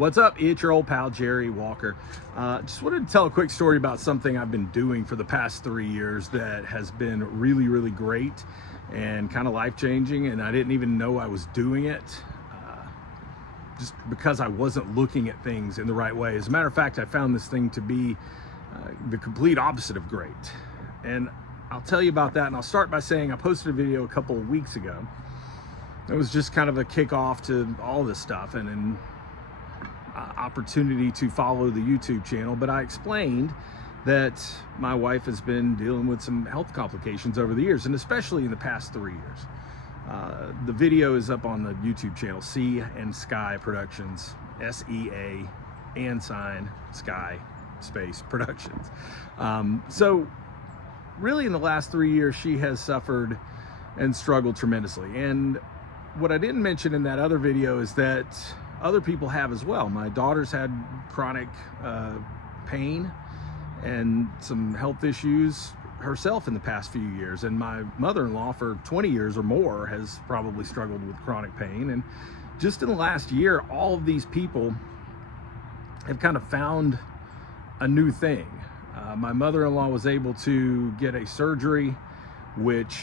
What's up? It's your old pal Jerry Walker. Just wanted to tell a quick story about something I've been doing for the past 3 years that has been really great and kind of life-changing, and I didn't even know I was doing it just because I wasn't looking at things in the right way. As a matter of fact, I found this thing to be the complete opposite of great, and I'll tell you about that. And I'll start by saying I posted a video a couple of weeks ago. It was just kind of a kickoff to all this stuff and an opportunity to follow the YouTube channel. But I explained that my wife has been dealing with some health complications over the years, and especially in the past 3 years. The video is up on the YouTube channel, Sea&Sky Productions, S-E-A and sign Sky space Productions. So really in the last 3 years, she has suffered and struggled tremendously. And what I didn't mention in that other video is that other people have as well. My daughter's had chronic pain and some health issues herself in the past few years. And my mother-in-law for 20 years or more has probably struggled with chronic pain. And just in the last year, all of these people have kind of found a new thing. My mother-in-law was able to get a surgery which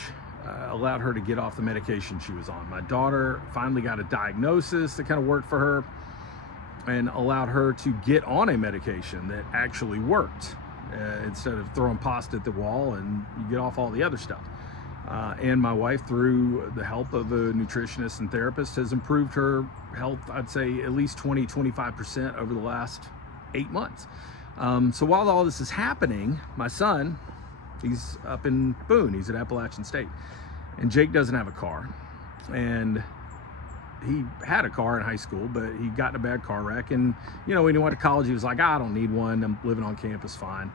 allowed her to get off the medication she was on. My daughter finally got a diagnosis that kind of worked for her and allowed her to get on a medication that actually worked instead of throwing pasta at the wall and you get off all the other stuff. And my wife, through the help of a nutritionist and therapist, has improved her health, I'd say at least 20-25% over the last 8 months. So while all this is happening, my son, he's up in Boone, he's at Appalachian State, and Jake doesn't have a car. And he had a car in high school, but he got in a bad car wreck. And, you know, when he went to college, he was like, I don't need one. I'm living on campus fine.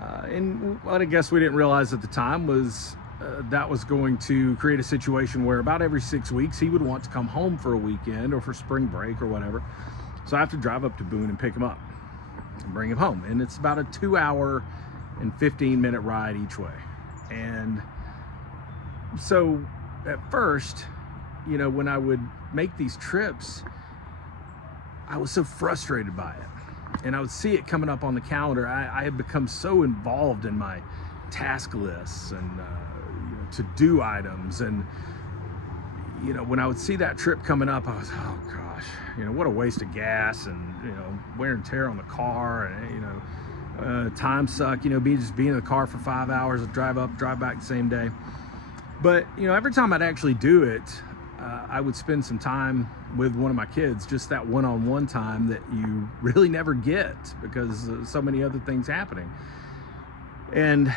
And what I guess we didn't realize at the time was that was going to create a situation where about every 6 weeks, he would want to come home for a weekend or for spring break or whatever. So I have to drive up to Boone and pick him up and bring him home. And it's about a 2-hour and 15-minute ride each way. And so at first, you know, when I would make these trips, I was so frustrated by it. And I would see it coming up on the calendar. I had become so involved in my task lists and you know, to-do items. And, you know, when I would see that trip coming up, I was, oh gosh, you know, what a waste of gas and, you know, wear and tear on the car and, you know, time suck, you know, just being in the car for 5 hours, drive up, drive back the same day. But, you know, every time I'd actually do it, I would spend some time with one of my kids, just that one-on-one time that you really never get because of so many other things happening. And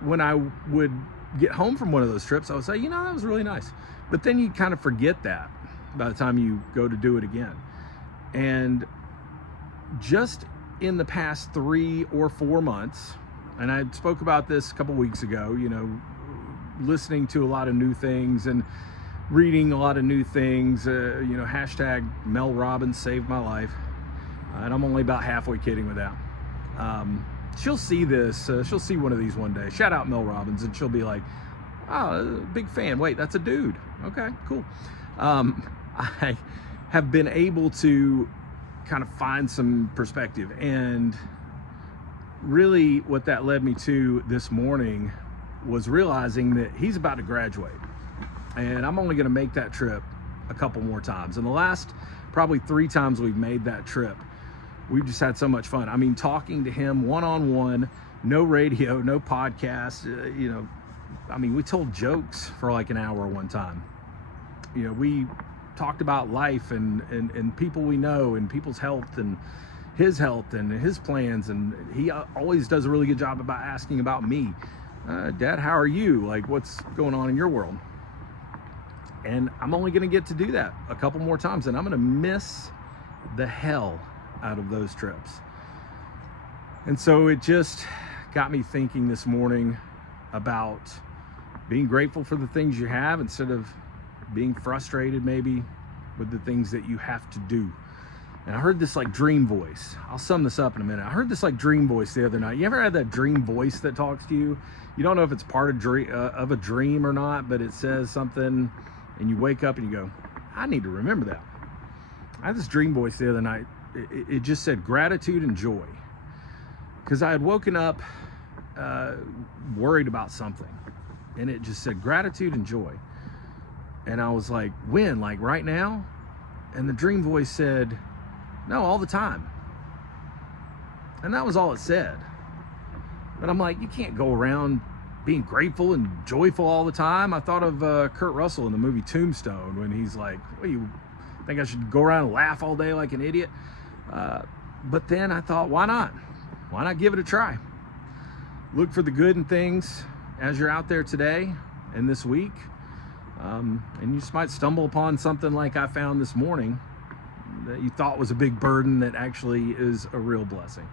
when I would get home from one of those trips, I would say, you know, that was really nice. But then you kind of forget that by the time you go to do it again. And just in the past 3 or 4 months, and I spoke about this a couple weeks ago, you know, listening to a lot of new things and reading a lot of new things, you know, hashtag Mel Robbins saved my life. And I'm only about halfway kidding with that. She'll see this, she'll see one of these one day. Shout out Mel Robbins, and she'll be like, oh, big fan. Wait, that's a dude. Okay, cool. I have been able to kind of find some perspective, and really what that led me to this morning was realizing that he's about to graduate, and I'm only going to make that trip a couple more times. And the last probably 3 times we've made that trip, we've just had so much fun. I mean, talking to him one-on-one, no radio, no podcast, you know, I mean, we told jokes for like an hour one time. You know, we talked about life and people we know and people's health and his plans. And he always does a really good job about asking about me. Dad, how are you? Like, what's going on in your world? And I'm only going to get to do that a couple more times, and I'm going to miss the hell out of those trips. And so it just got me thinking this morning about being grateful for the things you have instead of being frustrated maybe with the things that you have to do. And I heard this like dream voice. I'll sum this up in a minute. I heard this like dream voice the other night. You ever had that dream voice that talks to you? You don't know if it's part of a dream or not, but it says something and you wake up and you go, I need to remember that. I had this dream voice the other night. It just said gratitude and joy. Because I had woken up worried about something. And it just said gratitude and joy. And I was like, when? Like right now? And the dream voice said, no, all the time. And that was all it said. But I'm like, you can't go around being grateful and joyful all the time. I thought of Kurt Russell in the movie Tombstone when he's like, well, you think I should go around and laugh all day like an idiot? But then I thought, why not? Why not give it a try? Look for the good in things as you're out there today and this week. And you just might stumble upon something like I found this morning that you thought was a big burden that actually is a real blessing.